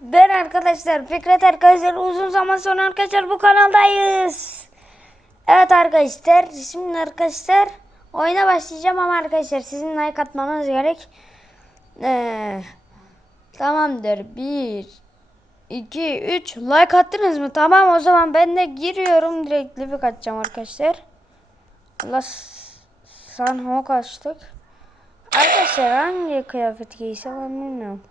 ben arkadaşlar Fikret arkadaşlar uzun zaman sonra arkadaşlar bu kanaldayız. Evet arkadaşlar şimdi arkadaşlar oyuna başlayacağım ama arkadaşlar sizin like atmanız gerek. Ee, tamamdır. 1 2 3 like attınız mı? Tamam o zaman ben de giriyorum direkt livik atacağım arkadaşlar. Allah s- Sanhok açtık. Arkadaşlar hangi kıyafet giysem ben bilmiyorum.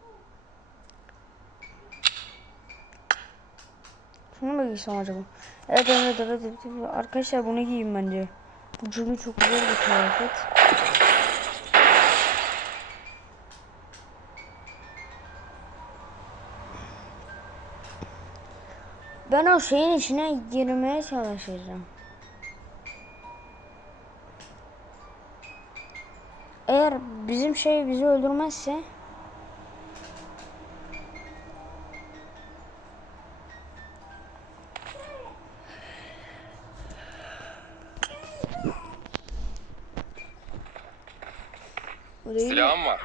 Şunu mu giysem acaba? Evet evet evet, evet. Arkadaşlar bunu giyin bence. Bu cümle çok güzel bir kıyafet. Ben o şeyin içine girmeye çalışacağım. Eğer bizim şey bizi öldürmezse Değil mi? Silahım var.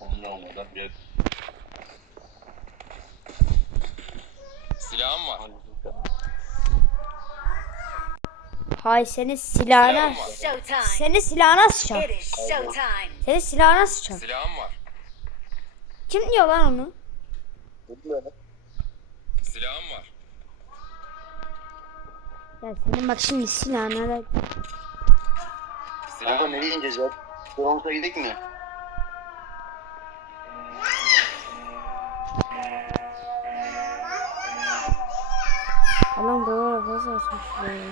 Onunla olmadan bir... Silahım var. Hay senin silahına. Senin silahına showtime. Senin silahına sıçacağım. Silahım var. Kim diyor lan onu? Silahım var. Ya senin bak şimdi silahına da Kanka nereye ineceğiz ya? Bronz'a gidelim mi? Allah'ım böyle fazla açmış şurayı.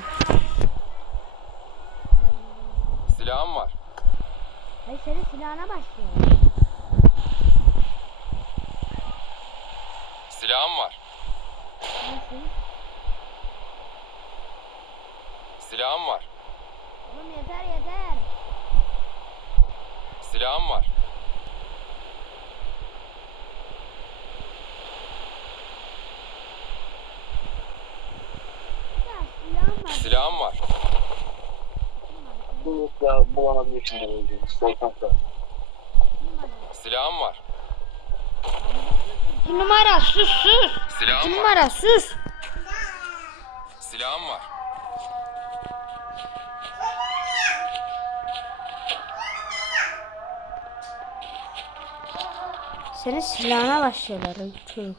Silahım var. Hayır senin silahına başlıyor. Silahım var. Silahım var. Oğlum yeter yeter. Silahım var. Silahım var. Silahım var. Yok ya bulanabilirsin de böyle. Volkan'da. Silahım var. İki numara sus sus. İki Silahım var. numara sus. Silahım var. Senin silahına başlıyorlar çocuk.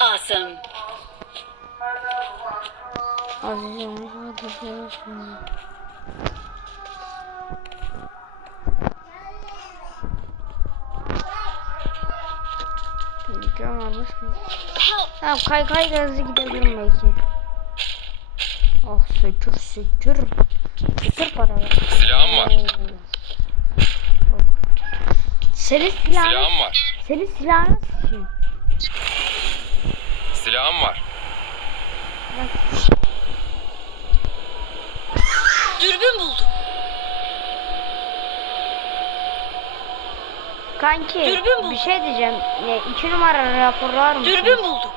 Awesome. Aziz olmuş hadi görüşürüz. Tamam kay kay hızlı. Oh sökür sökür. Sökür paraları. Silahım var. Bak. Senin silahın, Silahım var. senin silahın sıkayım. Silahım var. Dürbün buldum. Kanki Dürbün bul. bir şey diyeceğim. Ya, iki numara raporu var mı? Dürbün buldum.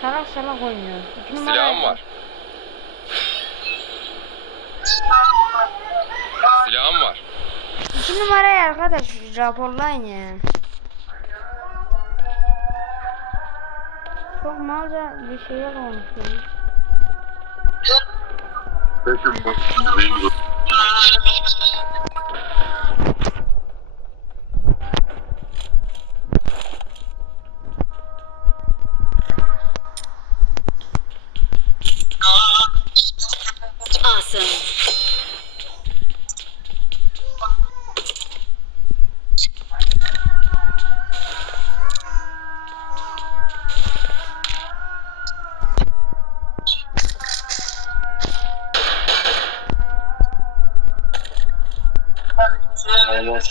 Salak salak oynuyor. İki numara. Silahım var. Silahım var. İki numarayı arkadaş raporlayın ya. Çok malca bir şeyler konuşuyor. Awesome.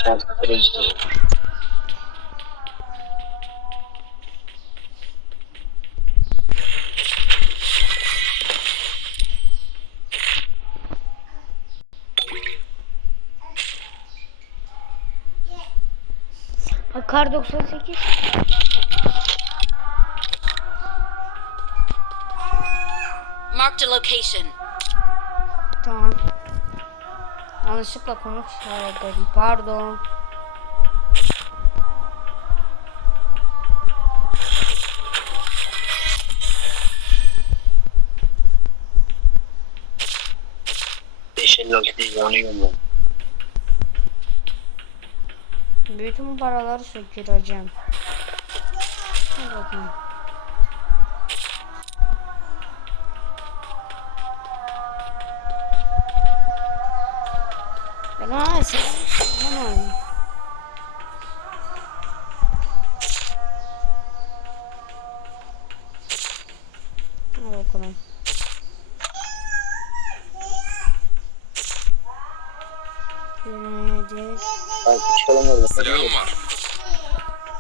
Aynen sen. Kar 98. Marked a location. Tamam. Yanlışlıkla dedim. Pardon. Beş elli altı değil yanıyorum ben. Bütün paraları söküreceğim. Hadi sen Aman. Hadi bakalım. Yürüyeceğiz. Ben hiç kalamıyorum. Silahım var.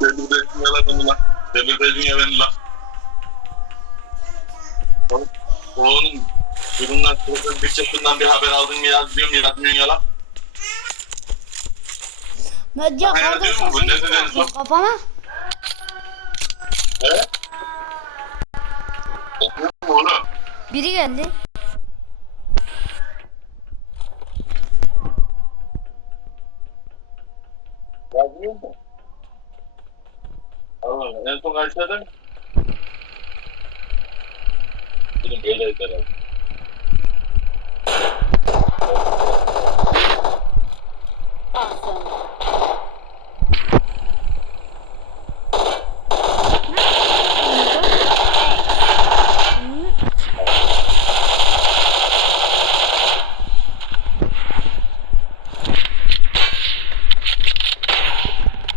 Delirde dünya beni lan. Delirde dünya beni lan. Oğlum, durumdan bir çapından bir haber aldın mı yazmıyor mu yazmıyorsun ya lan. Nadia Hayal kardeş ediyorum, bu sesini ne dediniz lan? kafama. He? Yapmıyor mu oğlum? Biri geldi. Yazmıyor mu? Allah Allah en son kaçta Dedim böyle herhalde. Awesome.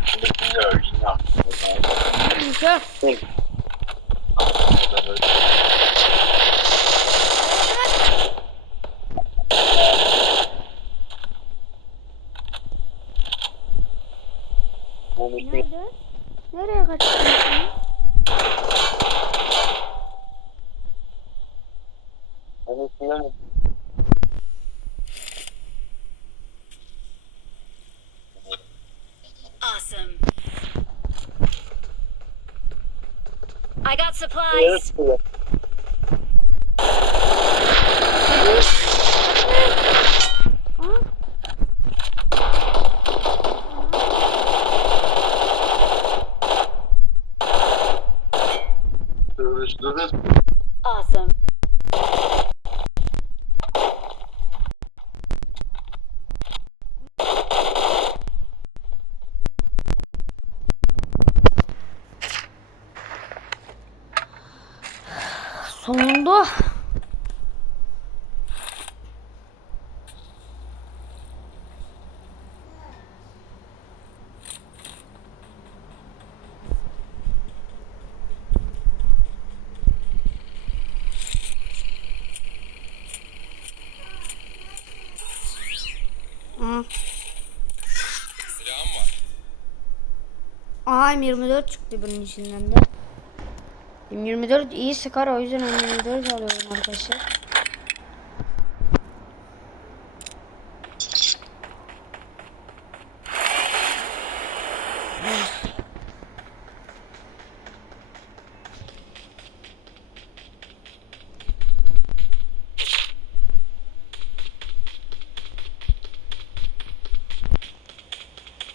Şimdi dünya dünya. Güzel. Nerede? Nereye kaçtın? Awesome. I got supplies. Aa, Awesome. sonunda. Aa, Silahım var. Aha M24 çıktı bunun içinden de. M24 iyi sıkar o yüzden M24 alıyorum arkadaşlar.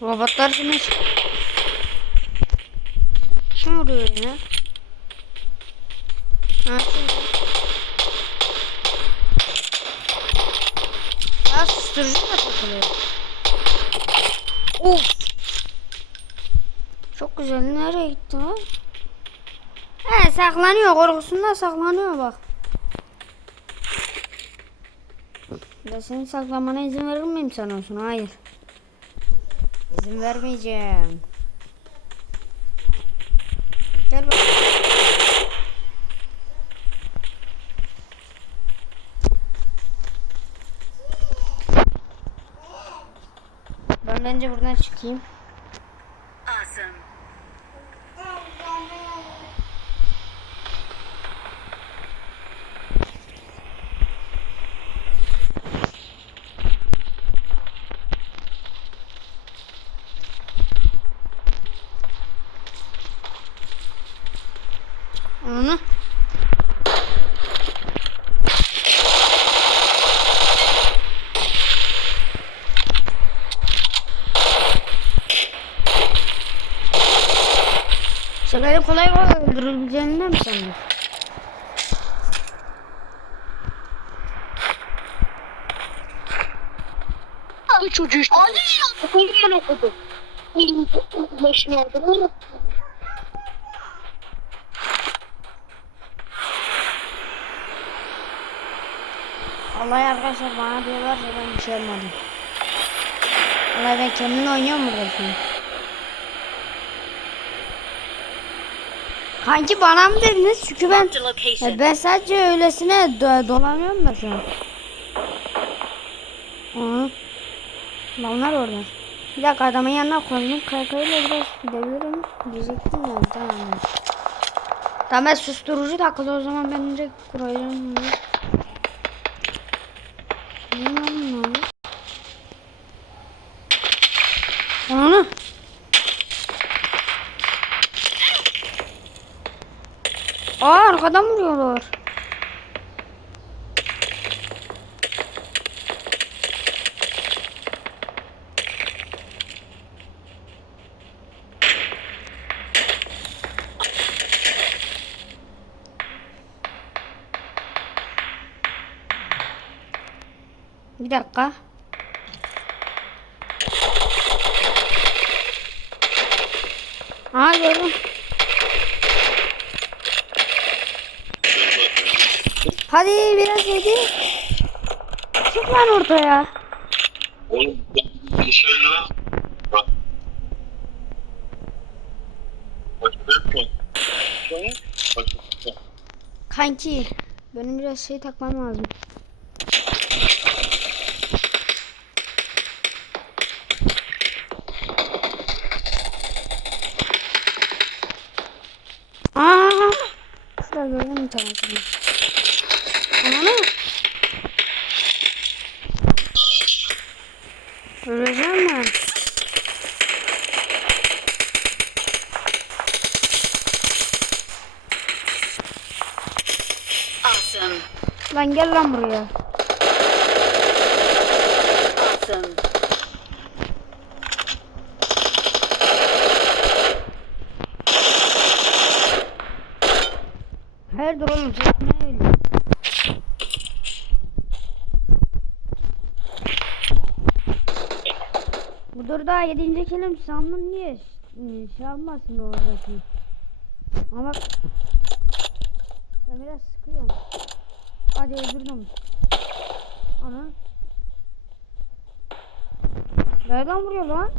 Robotlar şimdi kim vuruyor ya? Ha susturucu da takılıyor. Of. Çok güzel. Nereye gitti o? He saklanıyor. Korkusundan saklanıyor bak. Ben senin saklamana izin verir miyim sanıyorsun? Hayır. İzin vermeyeceğim. Bence buradan çıkayım. Kolay kolay öldürüleceğini mi sandın? Abi çocuğu işte. Abi ya. Ben okudu. Başını aldım. Vallahi arkadaşlar bana diyorlar ya ben bir şey yapmadım. Vallahi ben kendim oynuyorum burada şimdi. Kanki bana mı dediniz? Çünkü ben ya ben sadece öylesine do- dolanıyorum da şu an. Aa. Adamlar orada. Bir dakika adamın yanına koydum. Kaykayla biraz gidebilirim. Diyecektim ya. Tamam. Tamam ben susturucu takılı o zaman ben direkt bunu. Ne lan bunlar? Ananı. Aa arkadan vuruyorlar. Bir dakika. Aa gördüm. Hadi biraz yedi. Çık lan ortaya. Oğlum bir şey lan. Bak. Kanki. Benim biraz şey takmam lazım. Aa! Şurada gördün mü tanesini? Ananı! Öleceğim ben. Awesome. Lan gel lan buraya. Awesome. Hayırdır oğlum sen ne öyle? Bu dur daha yedinci kelim sandım niye şey yapmasın oradaki. Ama ben biraz sıkıyorum. Hadi öldürdüm. Ana. Nereden vuruyor lan?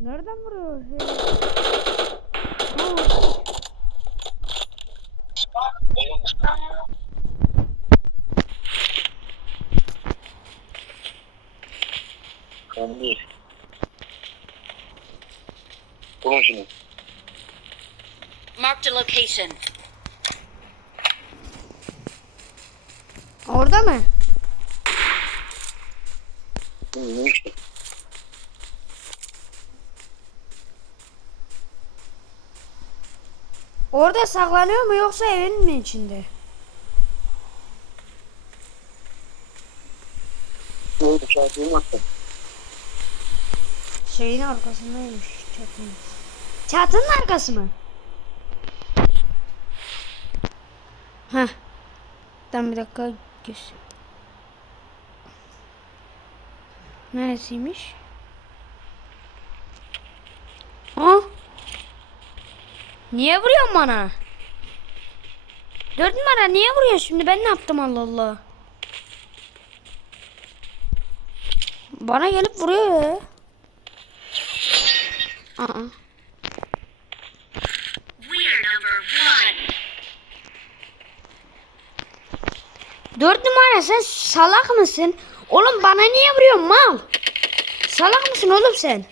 Nereden vuruyor? Şey... Ben değil. Location. Orada mı? Orada saklanıyor mu yoksa evin mi içinde? Şeyin arkasındaymış çatının. Çatının arkası mı? Heh. Tamam bir dakika göz. Neresiymiş? Ha? Niye vuruyorsun bana? Dört numara niye vuruyorsun şimdi? Ben ne yaptım Allah Allah? Bana gelip vuruyor ya. Aa. Dört numara sen salak mısın? Oğlum bana niye vuruyorsun mal? Salak mısın oğlum sen?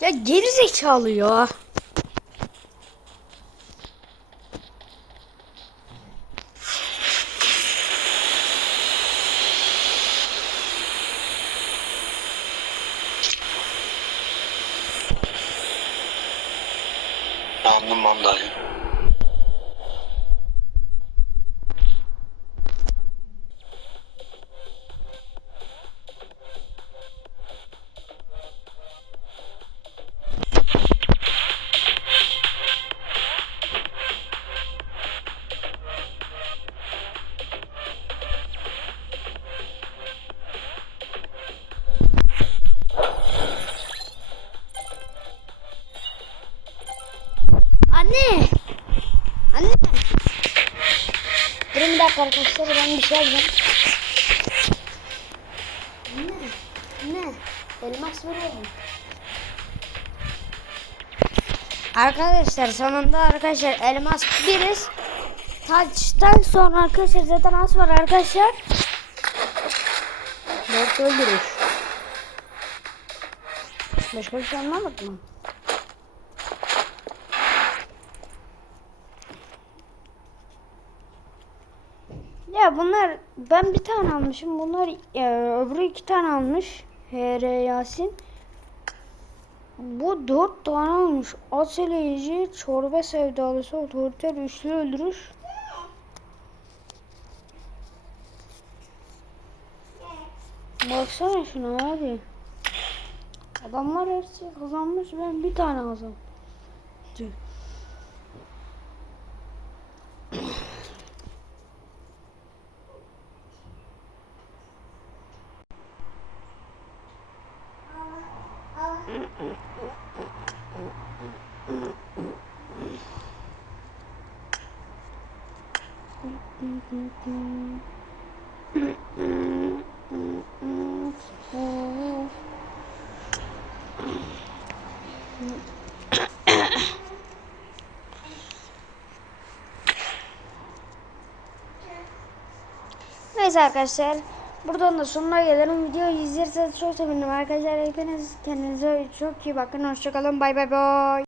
Ya geri ya. Dakika arkadaşlar ben bir şey yapacağım. Anne. Anne. Elmas veriyorum. Arkadaşlar sonunda arkadaşlar elmas biriz. Taçtan sonra arkadaşlar zaten az var arkadaşlar. Dört öldürür. Başka bir şey anlamadık bunlar ben bir tane almışım. Bunlar e, öbürü iki tane almış. HR Yasin. Bu dört tane almış. Atölyeyici, çorba sevdalısı, otoriter, üçlü öldürür. Baksana şuna abi. Adamlar hepsi kazanmış ben bir tane kazandım. Neyse arkadaşlar. Buradan da sonuna gelelim. Videoyu izlerseniz çok sevinirim arkadaşlar. Hepiniz kendinize çok iyi bakın. Hoşçakalın. Bay bay bay.